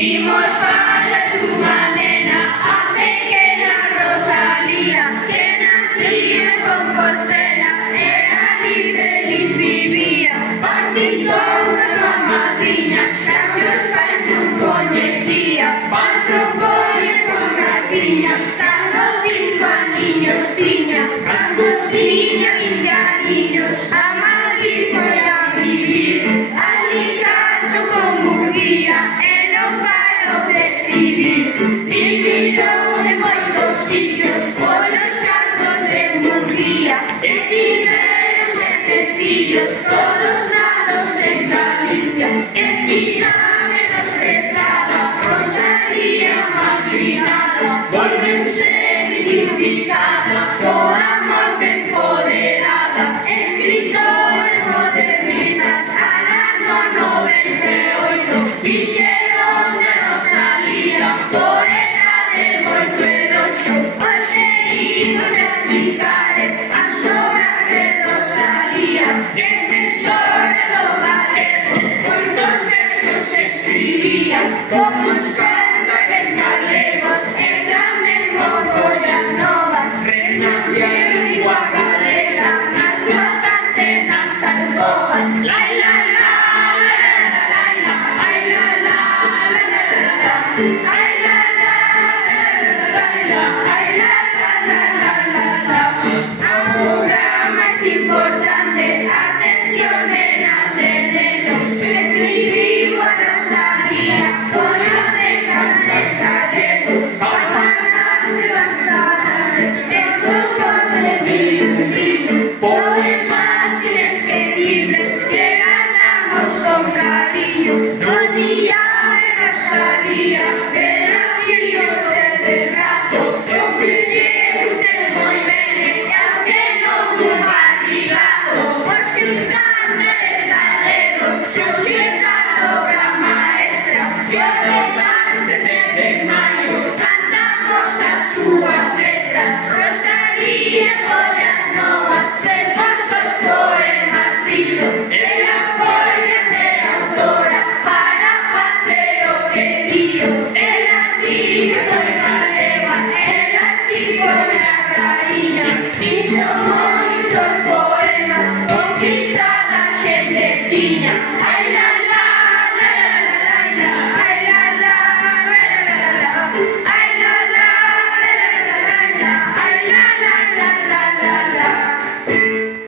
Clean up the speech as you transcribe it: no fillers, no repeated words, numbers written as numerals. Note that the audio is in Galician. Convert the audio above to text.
Imos falar dunha nena, a pequena Rosalía, que nacía en Compostela e ali feliz vivía. Batizou a súa madriña, xa que os pais non coñecía. 4 follas con casiña, cando 5 aniños tiña. Cando tiña 20 aniños, a Madrid foi a vivir. Ali casou con Murguía e non parou de escribir. Viviu en moitos sitios polos cartos de Murguía e tiveron 7 fillos, todos nados en Galicia. Espina menosprezada, Rosalía marginada, volveuse vivificada, coa morte empoderada. Escritores modernistas alano 98 fixeron de Rosalía poeta de moito eloxio. Hoxe imos explicar as obras de Rosalía, defensora do galego, moitos versos escribía, como os cantores galegos e tamén con follas novas. Renaceu lingua galega nas plazas e nas alcobas. Lai la la, la la la la la, ai la la, la la la la la, ai la la, la la la la, ai la la la la la la. A obra máis importante, atención nenas e nenos, escribiu a Rosalía, foi a década de galegos, para ganarse bastantes e pouco atrevido. Poemas inesquecibles que guardamos con cariño. No día de Rosalía, pero Dios de brazo, eu pillei usted moi ben, e aunque non un barrigazo, por seus cántares galegos, suxetan obra maestra, que o 17 de maio cantamos as súas letras. Rosalía, follas novas, hermosos poemas fixo, ela foi de autora para facer o que dixo. Ela sí que foi galega, ela sí foi a raíña, fixo moitos poemas, conquistada xente tiña.